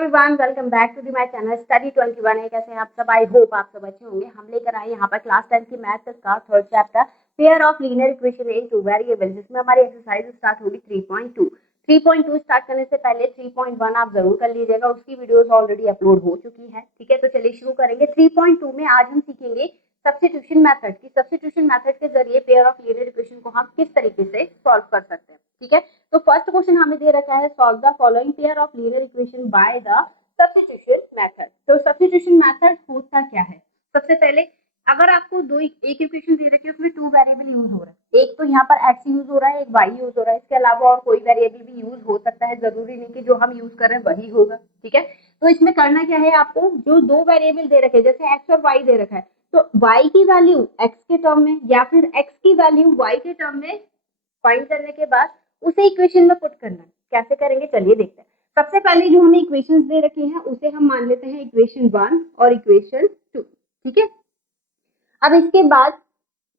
Everyone, welcome back to the my channel study 21 है। कैसे हैं आप सब? आई होप आप सब अच्छे होंगे। हम लेकर आए यहाँ पर क्लास 10 की मैथ का third chapter pair of linear equation in two variable, जिसमें हमारी एक्सरसाइज स्टार्ट होगी 3.2। 3.2 स्टार्ट करने से पहले 3.1 आप जरूर कर लीजिएगा, उसकी वीडियोस ऑलरेडी अपलोड हो चुकी है। ठीक है, तो चलिए शुरू करेंगे। 3.2 में आज हम सीखेंगे सब्स्टिट्यूशन मेथड की। सब्स्टिट्यूशन मेथड के जरिए पेयर ऑफ लीनियर इक्वेशन को हम किस तरीके से सॉल्व कर सकते हैं। ठीक है, तो फर्स्ट क्वेश्चन हमें दे रखा है, solve the following pair of linear equation by the substitution method. तो सब्स्टिट्यूशन मेथड होता क्या है? सबसे पहले अगर आपको एक इक्वेशन दे रखी है, उसमें टू वेरिएबल यूज हो रहा है, एक तो यहाँ पर x यूज हो रहा है, एक y यूज हो रहा है, इसके अलावा और कोई वेरिएबल भी यूज हो सकता है, जरूरी नहीं कि जो हम यूज कर रहे हैं वही होगा। ठीक है, तो इसमें करना क्या है, आपको जो दो वेरिएबल दे रखे हैं, जैसे x और y दे रखा है, तो y की वैल्यू x के टर्म में या फिर x की वैल्यू y के टर्म में फाइंड करने के बाद उसे इक्वेशन में पुट करना है। कैसे करेंगे चलिए देखते हैं। सबसे पहले जो हमें इक्वेशंस दे रखे हैं उसे हम मान लेते हैं इक्वेशन 1 और इक्वेशन 2। ठीक है, अब इसके बाद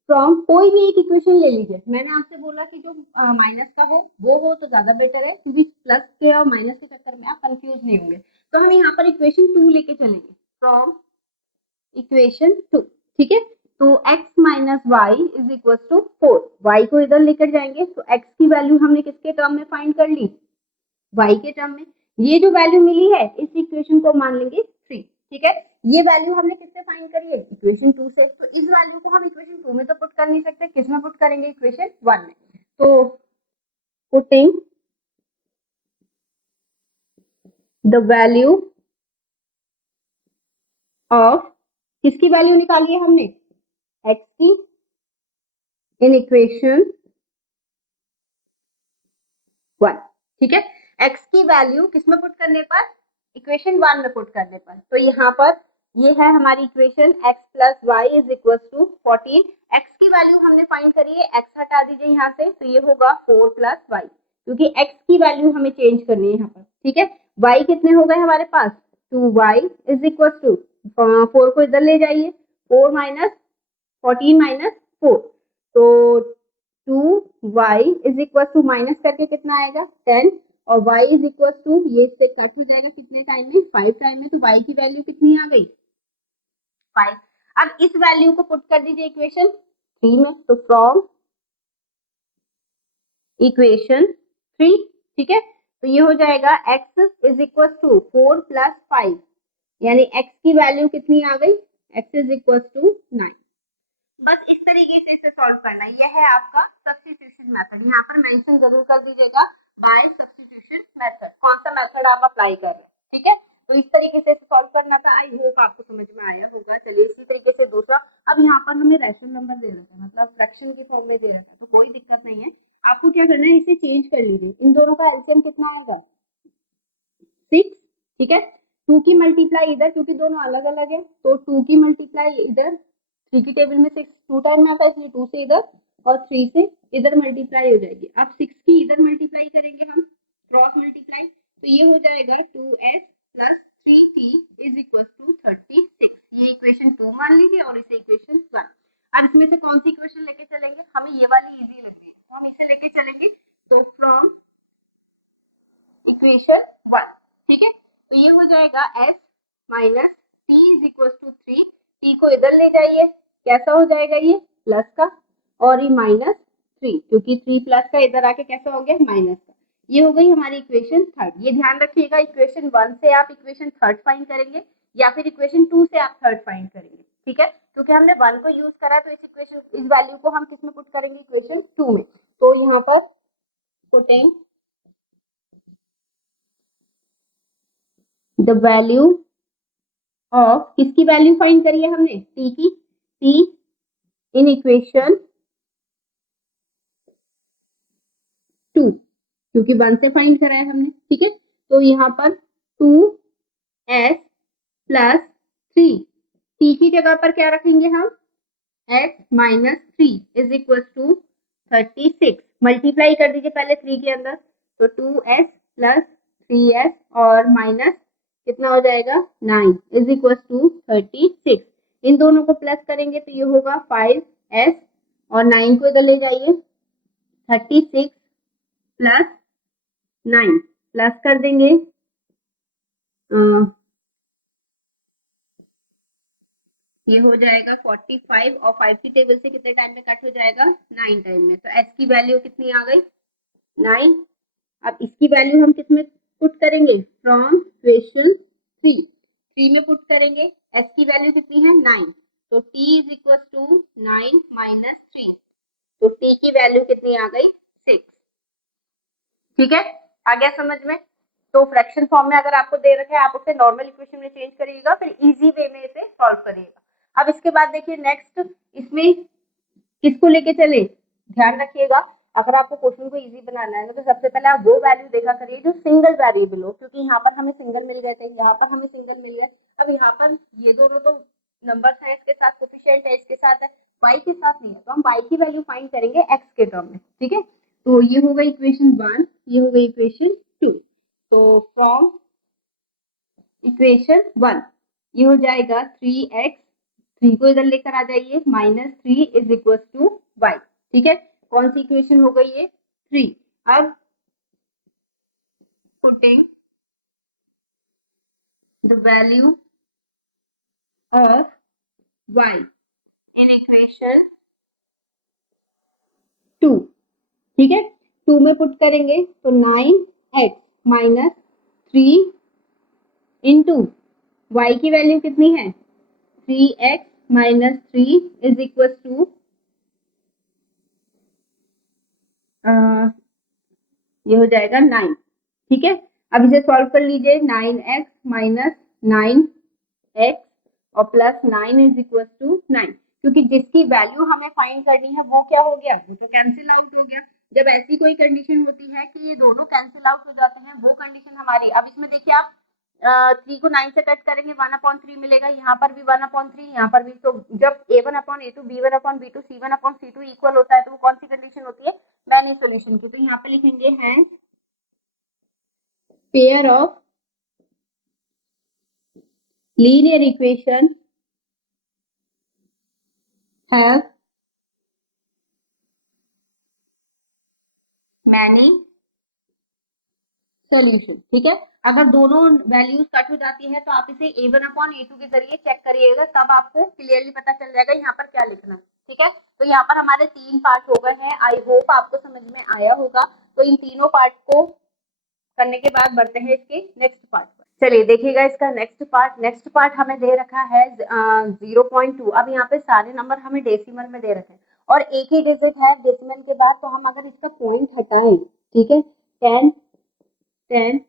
फ्रॉम कोई भी एक इक्वेशन ले लीजिए। मैंने आपसे बोला कि जो माइनस का है वो हो तो ज्यादा बेटर है, क्योंकि प्लस के और माइनस के चक्कर में आप कंफ्यूज नहीं होंगे। तो हम यहाँ पर इक्वेशन 2 लेके चलेंगे, फ्रॉम इक्वेशन 2। ठीक है, तो x minus y is equal to 4। y को इधर लेकर जाएंगे तो x की वैल्यू हमने किसके टर्म में फाइंड कर ली? y के टर्म में। ये जो वैल्यू मिली है इस इक्वेशन को मान लेंगे 3। ठीक है, ये वैल्यू हमने किससे फाइंड करी है? इक्वेशन 2 से। तो इस वैल्यू को हम इक्वेशन 2 में तो पुट कर नहीं सकते, किस में पुट करेंगे? इक्वेशन 1 में। तो पुटिंग द वैल्यू ऑफ, किसकी वैल्यू निकाली है हमने? x की, इन इक्वेशन 1। ठीक है, x की वैल्यू किस में पुट करने पर? इक्वेशन 1 में पुट करने पर। तो यहाँ पर ये है हमारी equation x plus y is equal to 14। x की वैल्यू हमने फाइंड करी है, x हटा दीजिए यहाँ से, तो ये होगा 4 प्लस वाई, क्योंकि x की वैल्यू हमें चेंज करनी है यहाँ पर। ठीक है, y कितने हो गए हमारे पास? 2y इज इक्वल टू 4 को इधर ले जाइए, 4 माइनस 14 माइनस 4, तो 2y is equal to minus करके कितना आएगा? 10, और y इज इक्वल टू, ये इससे कट हो जाएगा कितने टाइम में? 5 टाइम में। तो y की वैल्यू कितनी आ गई? 5। अब इस वैल्यू को पुट कर दीजिए इक्वेशन 3 में, तो फ्रॉम इक्वेशन 3। ठीक है, तो ये हो जाएगा x is equal to 4 plus 5, यानी x की वैल्यू कितनी आ गई? x is equal to 9। बस इस तरीके से इसे सॉल्व करना है। यह है आपका सब्स्टिट्यूशन मेथड। यहाँ पर मेंशन जरूर कर दीजिएगा बाय सब्स्टिट्यूशन मेथड, कौन सा मेथड आप अप्लाई कर रहे हैं। ठीक है, तो इस तरीके से इसे सॉल्व करना था। आई होप आपको समझ में आया होगा। चलिए इसी तरीके से दूसरा, अब यहाँ पर हमें रैशनल नंबर दे रखा है, मतलब फ्रैक्शन की फॉर्म में दे रखा है, तो कोई दिक्कत नहीं है। आपको क्या करना है, इसे चेंज कर लीजिए। इन दोनों का एलसीएम कितना आएगा? 6। ठीक है, 2 की मल्टीप्लाई इधर, क्योंकि दोनों अलग अलग है, तो 2 की मल्टीप्लाई इधर, 3 की टेबल में 6 2 टाइम में आता है, इसलिए 2 से इधर और 3 से इधर मल्टीप्लाई हो जाएगी। अब 6 की इधर मल्टीप्लाई करेंगे हम, क्रॉस मल्टीप्लाई, तो ये हो जाएगा 2s plus 3t is equal to 36। ये इक्वेशन 2 मान लीजिए और इसे इक्वेशन 1। अब इसमें से कौन सी इक्वेशन लेके चलेंगे? हमें ये वाली इजी लग रही है, तो हम इसे लेके चलेंगे। तो फ्रॉम इक्वेशन 1। ठीक है, तो ये हो जाएगा s minus t is equal to 3। T को इधर ले जाइए, कैसा हो जाएगा? ये प्लस का, और ये माइनस 3, क्योंकि 3 प्लस का इधर आके कैसा हो गया? माइनस का। ये हो गई हमारी इक्वेशन 3। ये ध्यान रखिएगा, इक्वेशन 1 से आप इक्वेशन 3 फाइंड करेंगे या फिर इक्वेशन 2 से आप 3 फाइंड करेंगे। ठीक है, क्योंकि हमने 1 को यूज करा, तो इस इक्वेशन, इस वैल्यू को हम किस में पुट करेंगे? इक्वेशन 2 में। तो यहाँ पर पुटिंग द वैल्यू ऑफ, किसकी वैल्यू फाइंड करी है हमने? t की। t इन इक्वेशन 2, क्योंकि 1 से फाइंड करा है हमने। ठीक है, तो यहाँ पर 2s प्लस 3, t की जगह पर क्या रखेंगे हम? x minus 3 is equal to 36। Multiply कर दीजिए पहले 3 के अंदर, तो 2s प्लस 3s और माइनस कितना हो जाएगा? 9 इज इक्वल टू 36। इन दोनों को प्लस करेंगे तो ये होगा 5s, और 9 को इधर ले जाइए, 36 प्लस 9 प्लस कर देंगे ये हो जाएगा 45 और 5 की टेबल से कितने टाइम में कट हो जाएगा 9 टाइम में। तो s की वैल्यू कितनी आ गई 9। अब इसकी वैल्यू हम किसमें पुट करेंगे फ्रॉम इक्वेशन 3 में पुट करेंगे। s की वैल्यू कितनी है 9 तो t is equal to 9 minus 3 तो t की वैल्यू कितनी आ गई 6। ठीक है आ गया समझ में। तो फ्रैक्शन फॉर्म में अगर आपको दे रखा है आप उसे नॉर्मल इक्वेशन में चेंज करिएगा फिर इजी वे में इसे सॉल्व करिएगा। अब इसके बाद देखिए नेक्स्ट इसमें किसको लेके चले ध्यान रखिएगा। अगर आपको क्वेश्चन को इजी बनाना है तो सबसे पहले आप वो वैल्यू देखा करिए जो सिंगल वेरिएबल हो क्योंकि यहाँ पर हमें सिंगल मिल गए थे यहाँ पर हमें सिंगल मिल गए। अब यहाँ पर ये दोनों तो नंबर्स हैं इसके साथ कोफिशिएंट है इसके साथ है y के साथ नहीं है तो हम y की वैल्यू फाइंड करेंगे x के टर्म में। ठीक है तो ये हो गई इक्वेशन 1 ये हो गई इक्वेशन 2। तो फ्रॉम इक्वेशन 1 ये हो जाएगा 3x 3 को इधर लेकर आ जाइए minus 3 is equal to y। ठीक है कौन सी इक्वेशन हो गई ये 3। अब putting the value of y in equation 2। ठीक है 2 में पुट करेंगे तो 9x माइनस 3 इंटू y की वैल्यू कितनी है 3x minus 3 is equal to ये हो जाएगा 9। ठीक है अब इसे सॉल्व कर लीजिए 9x माइनस 9x और प्लस 9 इज इक्वल टू 9 क्योंकि जिसकी वैल्यू हमें फाइंड करनी है वो क्या हो गया वो तो कैंसिल आउट हो गया। जब ऐसी कोई कंडीशन होती है कि ये दोनों कैंसिल आउट हो जाते हैं वो कंडीशन हमारी। अब इसमें देखिए आप 3 को 9 से कट करेंगे 1/3 मिलेगा यहाँ पर भी 1/3 यहाँ पर भी। तो जब a1/a2 b1/b2 c1/c2 इक्वल होता है तो वो कौन सी कंडीशन होती है मैनी सोल्यूशन की। तो यहाँ पे लिखेंगे हैं pair of linear equation have many solution. ठीक है अगर दोनों वैल्यूज कट हो जाती है तो आप इसे a1/a2 के जरिए चेक करिएगा तब आपको क्लियरली पता चल जाएगा यहाँ पर क्या लिखना। ठीक है तो यहाँ पर हमारे 3 पार्ट हो गए हैं। आई होप आपको समझ में आया होगा। तो इन तीनों पार्ट को करने के बाद बढ़ते हैं इसके नेक्स्ट पार्ट पर। चलिए देखिएगा इसका नेक्स्ट पार्ट हमें दे रखा है 0.2। अब यहाँ पे सारे नंबर हमें डेसिमल में दे रखे हैं और एक ही डिजिट है डेसिमल के बाद। तो हम अगर इसका पॉइंट हटाएं ठीक है 10 10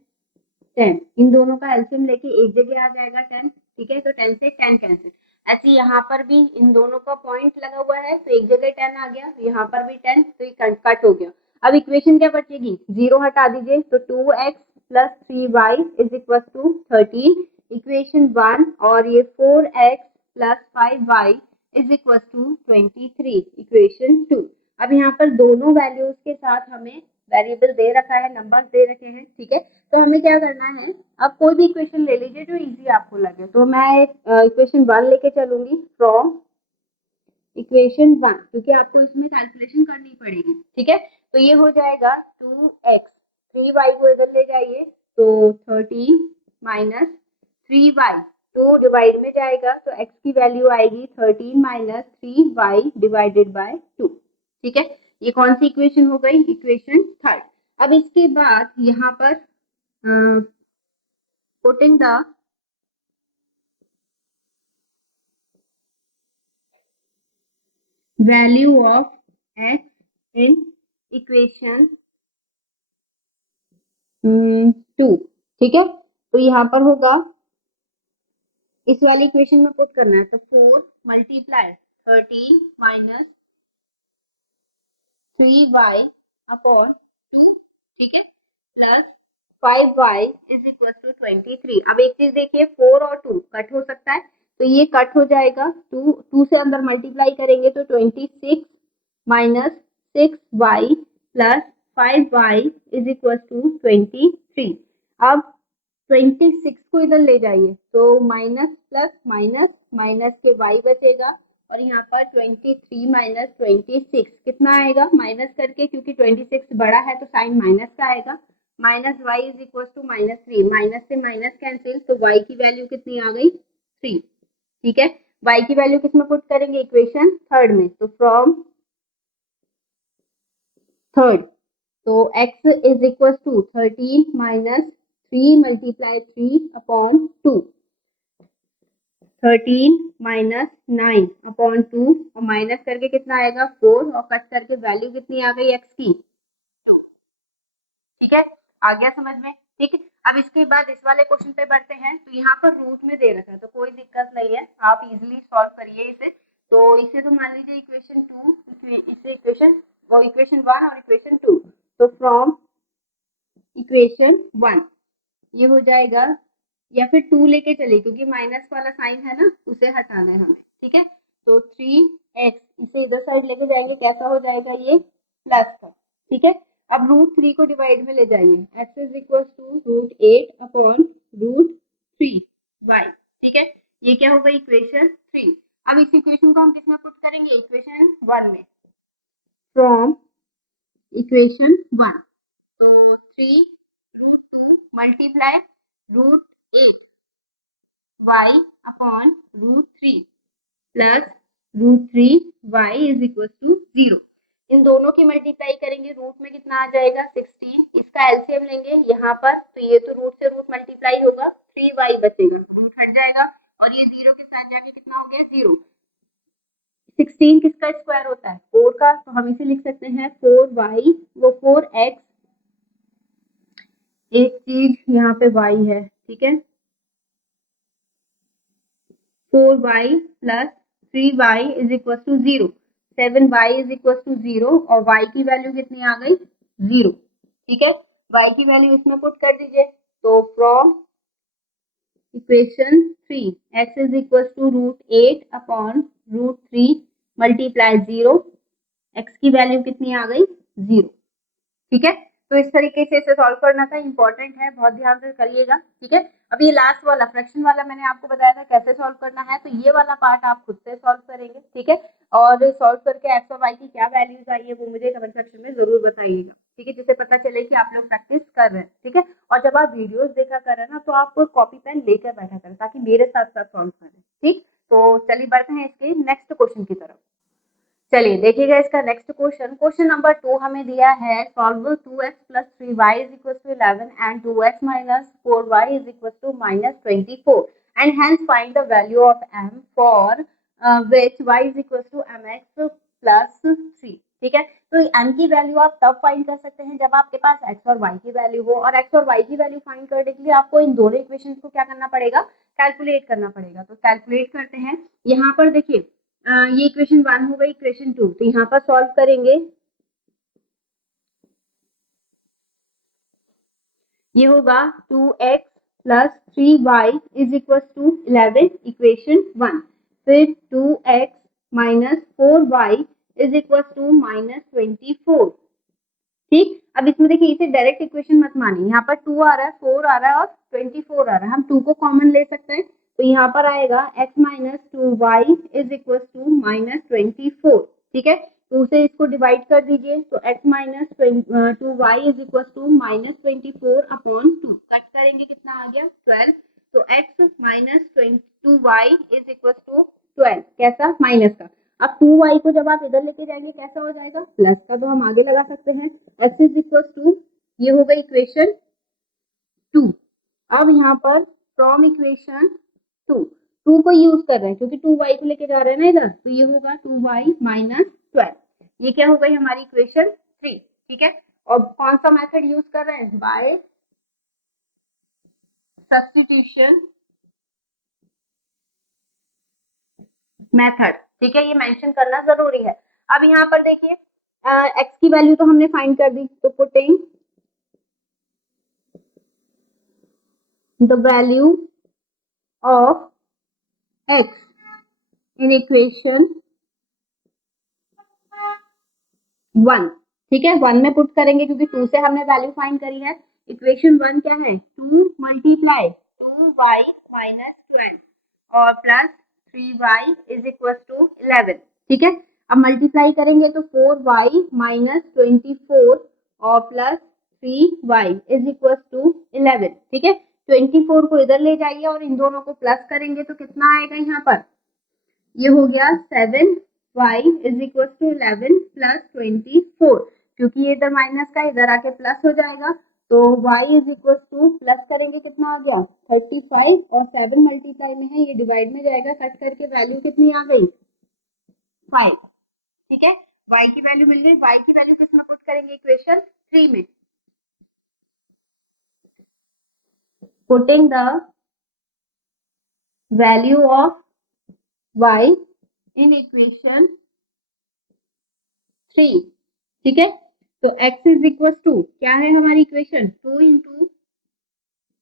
10 इन दोनों का एलसीएम लेके एक जगह आ जाएगा 10। ठीक है तो 10 से 10 कैंसिल। ऐसे यहाँ पर भी इन दोनों का पॉइंट लगा हुआ है तो एक जगह 10 आ गया यहाँ पर भी 10 तो ये कट हो गया। अब इक्वेशन क्या बचेगी 0 हटा दीजिए तो 2x plus 3y is equal to 13 equation 1 और ये 4x plus 5y is equal to 23 equation 2। अब यहाँ पर दोनों वैल्यूज के साथ हमें वेरिएबल दे रखा है नंबर्स दे रखे हैं। ठीक है तो हमें क्या करना है अब कोई भी इक्वेशन ले लीजिए जो इजी आपको लगे। तो मैं इक्वेशन 1 लेके चलूंगी फ्रॉम इक्वेशन 1 क्योंकि आपको इसमें कैलकुलेशन करनी पड़ेगी। ठीक है तो ये हो जाएगा 2x 3y को इधर ले जाइए तो 13 माइनस 3y तो डिवाइड में जाएगा तो x की वैल्यू आएगी 13 माइनस 3y डिवाइडेड बाय 2। ठीक है ये कौन सी इक्वेशन हो गई इक्वेशन 3। अब इसके बाद यहाँ पर putting the value of x in equation 2। ठीक है तो यहाँ पर होगा इस वाली इक्वेशन में पुट करना है तो 4 मल्टीप्लाई 13 माइनस 3y अपॉन 2। ठीक है plus 5y is equal to 23। अब एक चीज देखिए 4 और 2 कट हो सकता है तो ये कट हो जाएगा 2 से अंदर मल्टीप्लाई करेंगे तो 26 minus 6y plus 5y is equal to 23। अब 26 को इधर ले जाइए तो माइनस प्लस माइनस माइनस के y बचेगा और यहाँ पर 23 माइनस 26 कितना आएगा माइनस करके क्योंकि 26 बड़ा है तो साइन माइनस का आएगा minus y is equal to -3, minus से माइनस कैंसिल, तो वाई की वैल्यू कितनी आ गई 3। ठीक है, वाई की वैल्यू किस में पुट करेंगे, इक्वेशन थर्ड में, तो फ्रॉम थर्ड, तो x is equal to 13 minus 3 multiply 3 upon 2, 13 minus 9 upon 2, और माइनस करके कितना आएगा 4, और कट करके वैल्यू कितनी आ गई x की 2। ठीक है, आ गया समझ में। ठीक है, अब इसके बाद इस वाले क्वेश्चन पे बढ़ते हैं। तो यहाँ पर रूट में दे रखा है तो कोई दिक्कत नहीं है, आप इजीली सॉल्व करिए इसे। तो इसे तो मान लीजिए इक्वेशन 2, इसे इक्वेशन 1 और इक्वेशन 2, तो फ्रॉम इक्वेशन 1 ये हो जाएगा, या फिर 2 लेके चलिए क्योंकि माइनस वाला साइन है ना, उसे हटाना है हमें। ठीक है, तो 3x इसे इधर साइड लेके जाएंगे, कैसा हो जाएगा ये प्लस का। ठीक है, अब √3 को डिवाइड में ले जाइए, x is equal to √8 upon √3y। ठीक है, ये क्या होगा इक्वेशन 3। अब इस इक्वेशन को हम किस में पुट करेंगे, इक्वेशन 1 में, फ्रॉम इक्वेशन 1, तो 3 √2 multiply √8 y upon √3 plus √3 y is equal to 0। इन दोनों की मल्टीप्लाई करेंगे, रूट में कितना आ जाएगा 16, इसका एलसीएम लेंगे यहाँ पर, तो ये तो रूट से रूट मल्टीप्लाई होगा, 3y बचेगा, रूट हट जाएगा, और ये 0 के साथ जाके कितना हो गया 0। 16 किसका स्क्वायर होता है 4 का, तो हम इसे लिख सकते हैं 4y, वो 4x, एक चीज यहाँ पे y है। ठीक है, 4y plus 3y is equal to 0, 7y is equal to 0, और y की वैल्यू कितनी आ गई 0। ठीक है, y की वैल्यू इसमें पुट कर दीजिए, तो from equation 3 x is equal to √8 upon √3 multiply 0, x की वैल्यू कितनी आ गई 0। ठीक है, तो इस तरीके से इसे सॉल्व करना था, इंपॉर्टेंट है, बहुत ध्यान से करिएगा। ठीक है, अब ये लास्ट वाला फ्रैक्शन वाला मैंने आपको बताया था कैसे सॉल्व करना है, तो ये वाला पार्ट आप खुद से सॉल्व करेंगे। ठीक है, और सॉल्व करके एक्स और वाई की क्या वैल्यूज आई है वो मुझे कमेंट सेक्शन में जरूर बताइएगा। ठीक है, जिससे पता चले कि आप लोग प्रैक्टिस कर रहे हैं। ठीक है, और जब आप वीडियोस देखा कर रहे हैं ना, तो आप कॉपी पेन लेकर बैठा करें ताकि मेरे साथ साथ सॉल्व करें। ठीक, तो चलिए बढ़ते हैं इसके नेक्स्ट क्वेश्चन की तरफ। चलिए देखिएगा इसका नेक्स्ट क्वेश्चन, क्वेश्चन नंबर 2 हमें दिया है, solve 2x plus 3y is equal to 11 and 2x minus 4y is equal to -24 and hence find the value of m for which y is equal to mx plus 3। ठीक है, तो m की value आप तब find कर सकते हैं जब आपके पास x और y की वैल्यू हो, और x और y की वैल्यू फाइंड करने के लिए आपको इन दोनों इक्वेशंस को क्या करना पड़ेगा, कैलकुलेट करना पड़ेगा। तो कैलकुलेट करते हैं, यहाँ पर देखिए ये इक्वेशन 1 हो गई, इक्वेशन 2, तो यहाँ पर सॉल्व करेंगे, ये होगा 2x plus 3y is equal to 11 equation 1, फिर 2x minus 4y is equal to -24। ठीक, अब इसमें देखिए इसे डायरेक्ट इक्वेशन मत मानिए, यहाँ पर 2 आ रहा है, 4 आ रहा है और 24 आ रहा है, हम 2 को कॉमन ले सकते हैं, तो यहाँ पर आएगा x minus 2y is equal to -24। ठीक है, तो उसे इसको डिवाइड कर दीजिए, तो x minus 2y is equal to -24 upon 2, cut करेंगे कितना आ गया 12, तो x minus 2y is equal to 12, कैसा माइनस का। अब 2y को जब आप इधर लेके जाएंगे कैसा हो जाएगा प्लस का, तो हम आगे लगा सकते हैं, x इज इक्वल टू, ये हो गई इक्वेशन 2। अब यहाँ पर फ्रॉम इक्वेशन 2 को यूज कर रहे हैं क्योंकि 2y को लेके जा रहे हैं ना इधर, तो ये होगा 2y माइनस 12, ये क्या हो गई हमारी इक्वेशन 3। ठीक है, और कौन सा मेथड यूज कर रहे हैं, बाय सब्स्टिट्यूशन मेथड। ठीक है, ये मेंशन करना जरूरी है। अब यहाँ पर देखिए x की वैल्यू तो हमने फाइंड कर दी, तो putting the value of x in equation 1। ठीक है, 1 में पुट करेंगे क्योंकि 2 से हमने वैल्यू फाइंड करी है। इक्वेशन 1 क्या है, 2 मल्टीप्लाई 2y माइनस 12 और plus 3y is equal to 11। ठीक है, अब मल्टीप्लाई करेंगे तो 4y माइनस 24 और plus 3y is equal to 11। ठीक है, 24 को इधर ले जाइए और इन दोनों को प्लस करेंगे तो कितना आएगा यहाँ पर, ये हो गया 7y is equal to 11 plus 24, क्योंकि ये इधर माइनस का इधर आके प्लस हो जाएगा, तो y is equal two plus करेंगे कितना आ गया 35 और 7 मल्टीप्लाई में है ये डिवाइड में जाएगा, कट करके वैल्यू कितनी आ गई 5। ठीक है, y की वैल्यू मिल गई, y की वैल्यू किसमें पुट करेंगे इक्वेशन 3 में, putting the value of y in equation 3। ठीक है, तो x इज इक्वल टू क्या है हमारी इक्वेशन 2 इंटू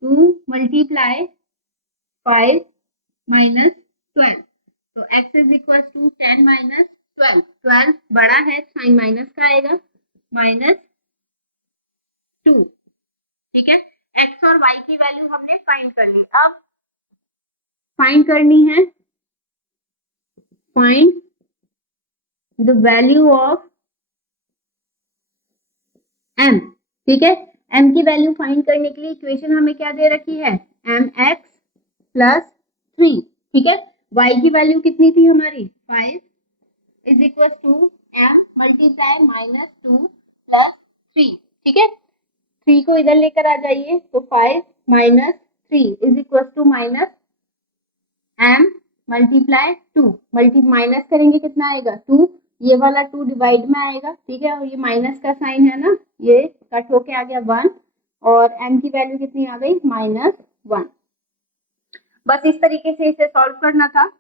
2 मल्टीप्लाई 5 माइनस 12, तो x is equal to 10 minus 12, 12 बड़ा है साइन माइनस का आएगा माइनस 2। ठीक है, x और y की वैल्यू हमने फाइंड कर ली, अब फाइंड करनी है find the value of m। ठीक है, m की वैल्यू फाइंड करने के लिए इक्वेशन हमें क्या दे रखी है mx प्लस 3। ठीक है, y की वैल्यू कितनी थी हमारी 5 is equal to m multiply minus 2 plus 3। ठीक है, 3 को इधर लेकर आ जाइए तो 5 minus 3 is equal to minus m multiply 2, multi minus करेंगे कितना आएगा 2, ये वाला 2 डिवाइड में आएगा। ठीक है, और ये माइनस का साइन है ना, ये कट होके आ गया 1 और m की वैल्यू कितनी आ गई -1। बस इस तरीके से इसे सॉल्व करना था।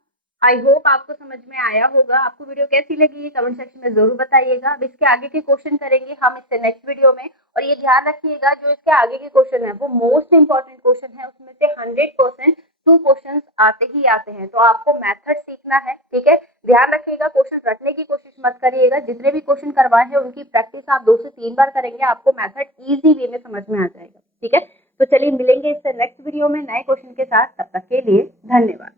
आई होप आपको समझ में आया होगा। आपको वीडियो कैसी लगी कमेंट सेक्शन में जरूर बताइएगा। अब इसके आगे के क्वेश्चन करेंगे हम इससे नेक्स्ट वीडियो में, और ये ध्यान रखिएगा जो इसके आगे के क्वेश्चन है वो मोस्ट इंपॉर्टेंट क्वेश्चन है, उसमें से 100% 2 क्वेश्चन आते ही आते हैं, तो आपको मेथड सीखना है। ठीक है, ध्यान रखिएगा, क्वेश्चन रटने की कोशिश मत करिएगा। जितने भी क्वेश्चन करवाए हैं उनकी प्रैक्टिस आप 2 से 3 बार करेंगे, आपको मेथड इजी वे में समझ में आ जाएगा। ठीक है, तो चलिए मिलेंगे इससे नेक्स्ट वीडियो में नए क्वेश्चन के साथ, तब तक के लिए धन्यवाद।